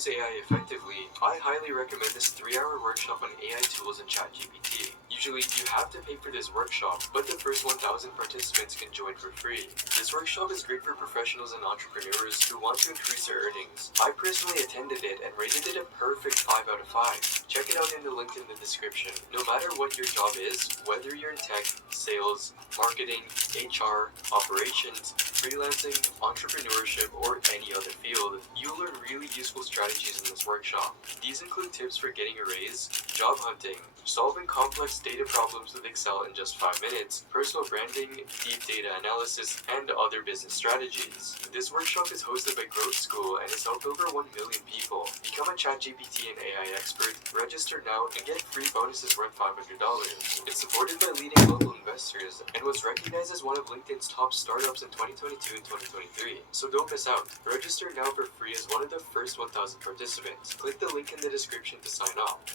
use AI effectively, I highly recommend this 3-hour workshop on AI tools and ChatGPT. Usually, you have to pay for this workshop, but the first 1,000 participants can join for free. This workshop is great for professionals and entrepreneurs who want to increase their earnings. I personally attended it and rated it a perfect 5 out of 5. Check it out in the link in the description. No matter what your job is, whether you're in tech, sales, marketing, HR, operations, freelancing, entrepreneurship, or any other field, you'll learn really useful strategies in this workshop. These include tips for getting a raise, job hunting, solving complex data problems with Excel in just 5 minutes, personal branding, deep data analysis, and other business strategies. This workshop is hosted by Growth School and has helped over 1 million people. Become a ChatGPT and AI expert, register now, and get free bonuses worth $500. It's supported by leading global investors and was recognized as one of LinkedIn's top startups in 2022 and 2023. So don't miss out. Register now for free as one of the first 1,000 participants. Click the link in the description to sign up.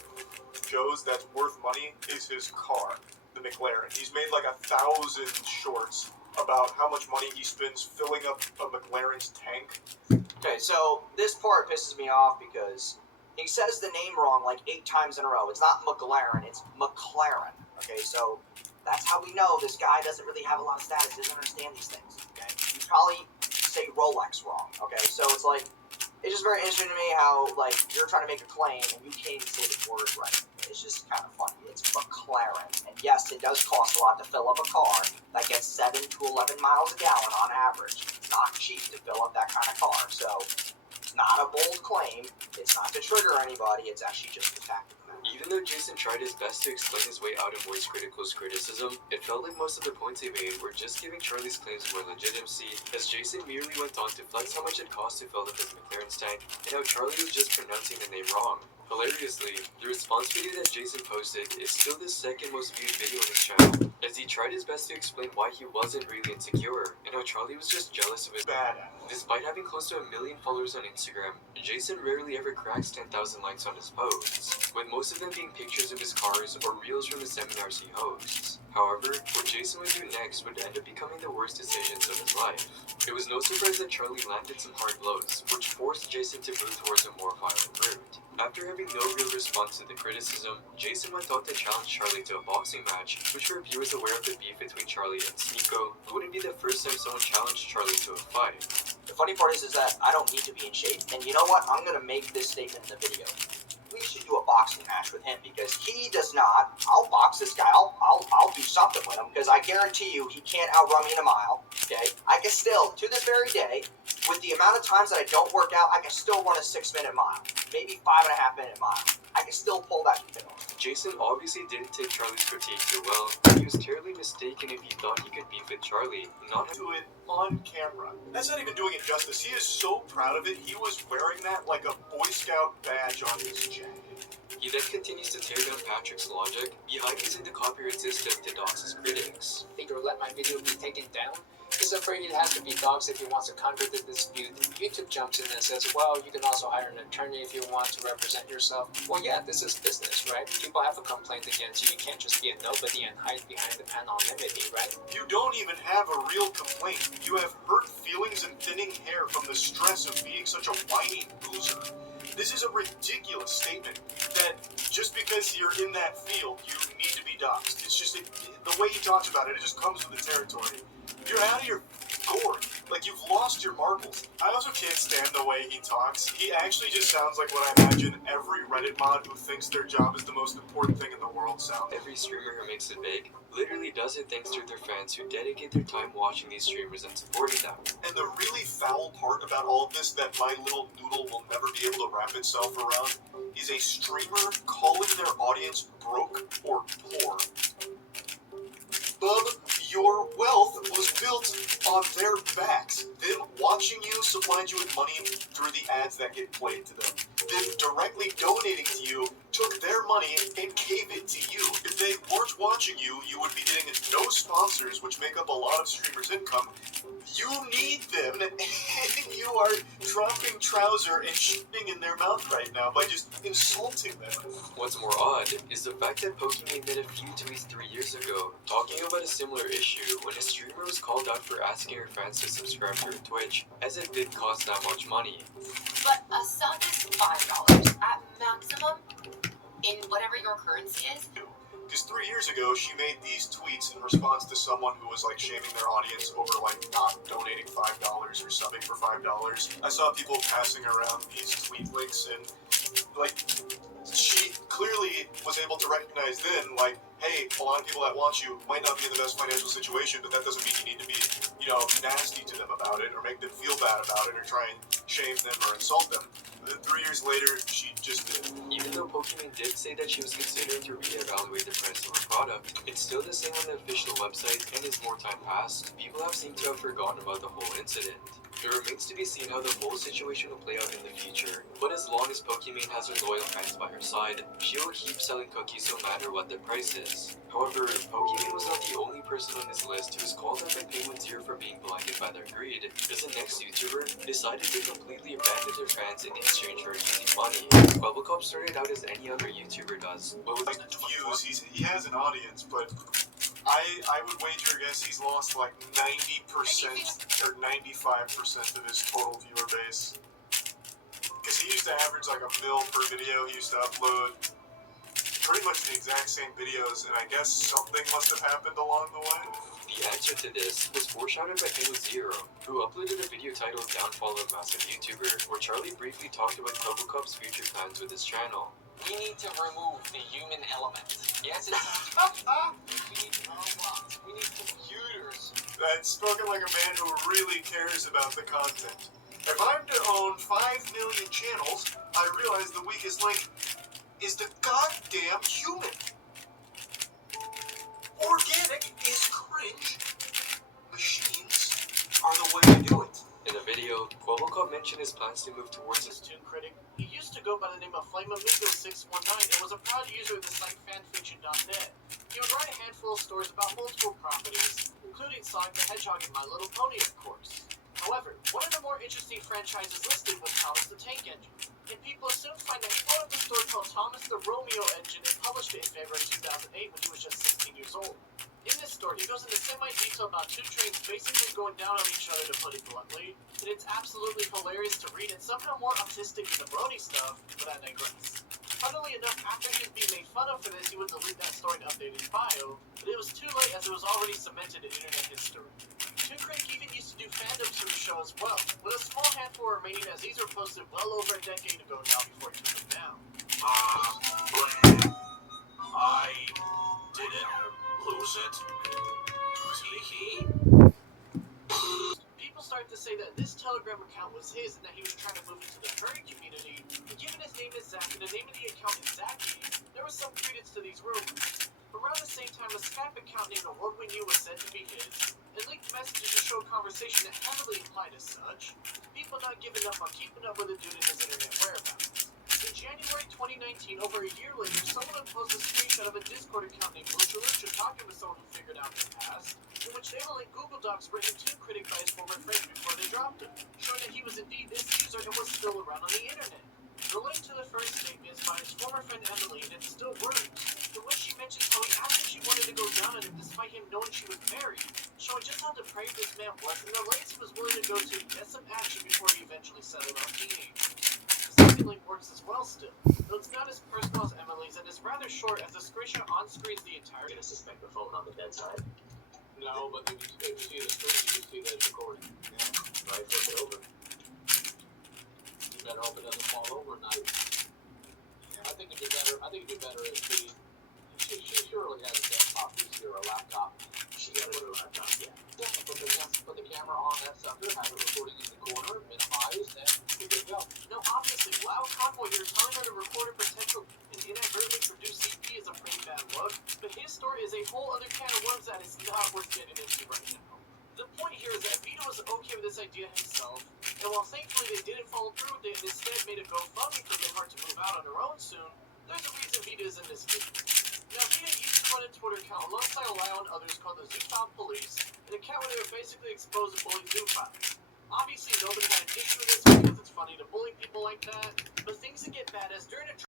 Shows that's worth money is his car, the McLaren. He's made like 1,000 shorts about how much money he spends filling up a McLaren's tank. Okay, so this part pisses me off because he says the name wrong like 8 times in a row. It's not McLaren, it's McLaren. Okay, so that's how we know this guy doesn't really have a lot of status, doesn't understand these things. Okay, you probably say Rolex wrong. Okay, so it's like, it's just very interesting to me how, like, you're trying to make a claim and you can't even say the word right. It's just kind of funny. It's McLaren. And yes, it does cost a lot to fill up a car that gets 7 to 11 miles a gallon on average. It's not cheap to fill up that kind of car. So it's not a bold claim. It's not to trigger anybody. It's actually just a fact of the matter. Even though Jason tried his best to explain his way out of Moyu's criticism, it felt like most of the points he made were just giving Charlie's claims more legitimacy, as Jason merely went on to flex how much it cost to fill up his McLaren's tank, and how Charlie was just pronouncing the name wrong. Hilariously, the response video that Jason posted is still the second most viewed video on his channel, as he tried his best to explain why he wasn't really insecure, and how Charlie was just jealous of his Bad. Despite having close to 1 million followers on Instagram, Jason rarely ever cracks 10,000 likes on his posts, with most of them being pictures of his cars or reels from the seminars he hosts. However, what Jason would do next would end up becoming the worst decisions of his life. It was no surprise that Charlie landed some hard blows, which forced Jason to move towards a more violent route. After having no real response to the criticism, Jason went on to challenge Charlie to a boxing match, which for viewers aware of the beef between Charlie and Sneeko, it wouldn't be the first time someone challenged Charlie to a fight. The funny part is that I don't need to be in shape. And you know what? I'm going to make this statement in the video. We should do a boxing match with him because he does not. I'll box this guy. I'll do something with him because I guarantee you he can't outrun me in a mile. Okay, I can still, to this very day, with the amount of times that I don't work out, I can still run a 6-minute mile, maybe 5.5-minute mile. I can still pull that shit off. Jason obviously didn't take Charlie's critique too well, and he was terribly mistaken if he thought he could beef with Charlie, not Do it on camera. That's not even doing it justice. He is so proud of it. He was wearing that like a Boy Scout badge on his jacket. He then continues to tear down Patrick's logic behind using the copyright system to dox his critics. Think or let my video be taken down? He's afraid it has to be doxed if he wants to conquer the dispute. YouTube jumps in and says, well, you can also hire an attorney if you want to represent yourself. Well, yeah, this is business, right? People have a complaint against you. You can't just be a nobody and hide behind the anonymity, right? You don't even have a real complaint. You have hurt feelings and thinning hair from the stress of being such a whiny loser. This is a ridiculous statement that just because you're in that field, you need to be doxed. It's just, the way he talks about it, it just comes with the territory. You're out of your gourd. Like, you've lost your marbles. I also can't stand the way he talks. He actually just sounds like what I imagine every Reddit mod who thinks their job is the most important thing in the world sounds. Every streamer who makes it big literally does it thanks to their fans who dedicate their time watching these streamers and supporting them. And the really foul part about all of this that my little noodle will never be able to wrap itself around is a streamer calling their audience broke or poor. Bub, your wealth was built on their backs. Them watching you supplied you with money through the ads that get played to them. Them directly donating to you took their money and gave it to you. If they weren't watching you, you would be getting no sponsors, which make up a lot of streamers' income. You need them, and you are dropping trouser and shitting in their mouth right now by just insulting them. What's more odd is the fact that Pokimane made a few tweets 3 years ago talking about a similar issue when a streamer was called out for asking her fans to subscribe to her Twitch, as it did cost that much money. But a sub is $5 at maximum in whatever your currency is. Because 3 years ago, she made these tweets in response to someone who was like shaming their audience over like not donating $5 or subbing for $5. I saw people passing around these tweet links, and like she clearly was able to recognize then, like, hey, a lot of people that want you might not be in the best financial situation, but that doesn't mean you need to be, nasty to them about it or make them feel bad about it or try and shame them or insult them. And then 3 years later, she just did. Even though Pokimane did say that she was considering to reevaluate the price of her product, it's still the same on the official website, and as more time passed, people have seemed to have forgotten about the whole incident. It remains to be seen how the whole situation will play out in the future, but as long as Pokimane has her loyal fans by her side, she will keep selling cookies no matter what the price is. However, Pokimane was not the only person on this list who was called out by Penguin's ear for being blinded by their greed, because the next YouTuber decided to completely abandon their fans in exchange for easy money. Bubblecop started out as any other YouTuber does, but with Views, he has an audience, but I would wager guess he's lost like 90% or 95% of his total viewer base. Because he used to average like a mil per video. He used to upload pretty much the exact same videos, and I guess something must have happened along the way. the answer to this was foreshadowed by Penguin Zero, who uploaded a video titled Downfall of Massive YouTuber, where Charlie briefly talked about Bubblecop's future plans with his channel. We need to remove the human element. Yes, it's we need robots. We need computers. That's spoken like a man who really cares about the content. If I'm to own 5 million channels, I realize the weakest link is the goddamn human. Organic is cringe. Machines are the way to do it. In the video, Bubblecop mentioned his plans to move towards his Toon critic. He used to go by the name of FlameAmigo619 and was a proud user of the site fanfiction.net. He would write a handful of stories about multiple properties, including Sonic the Hedgehog and My Little Pony, of course. However, one of the more interesting franchises listed was Thomas the Tank Engine, and people soon find that he brought up a story called Thomas the Romeo Engine and published it in February 2008 when he was just 16 years old. In this story, he goes into semi-detail about two trains basically going down on each other, to put it bluntly, and it's absolutely hilarious to read and somehow more autistic than the Brony stuff, but I digress. Funnily enough, after he was being made fun of for this, he would delete that story and update his bio, but it was too late as it was already cemented in internet history. Toon Critic even used to do fandoms for the show as well, with a small handful remaining as these were posted well over a decade ago now before he took them down. I didn't lose it. People started to say that this Telegram account was his and that he was trying to move into the furry community, and given his name is Zach and the name of the account is Zachy, there was some credence to these rumors. Around the same time, a Skype account named Award We Knew was said to be his, and linked messages to show a conversation that heavily implied as such, people not giving up on keeping up with the dude in his internet whereabouts. In January 2019, over a year later, someone had posted a screenshot of a Discord account named Lucha Lucha talking with someone who figured out their past, in which they were linked Google Docs written Toon Critic by his former friend before they dropped him, showing that he was indeed this user and was still around on the internet. The link to the first statement is by his former friend Emily, and it's still words, in which she mentions how he asked if she wanted to go down on him despite him knowing she was married, showing just how depraved this man was and the lengths he was willing to go to get some action before he eventually settled on teenage. The second link works as well still, though it's not as personal as Emily's and is rather short as the screenshot on screen is the entire. Gonna suspect the phone on the bedside. No, but if you see the screen, you see that it's recording. Yeah. Right, flip it over. You better hope it doesn't fall over, not. I think it'd be better if she surely has a desktop PC or a laptop. She got it on her laptop, yeah. Yeah, put the camera on that sucker, have it recording in the corner, minimized, and we're good to go. No, obviously, Loud Convoy here is telling her to record a potential and inadvertently produce CP is a pretty bad look, but his story is a whole other can of worms that is not worth getting into right now. The point here is that Vito was okay with this idea himself, and while thankfully they didn't follow through with it and instead made a GoFundMe for Minhart to move out on her own soon, there's a reason Vita is in this business. Now, Vita used to run a Twitter account alongside Lao and others called the Zoophile Police, an account where they would basically expose and bully zoophiles. Obviously, nobody had an issue with this because it's funny to bully people like that, but things that get bad as during a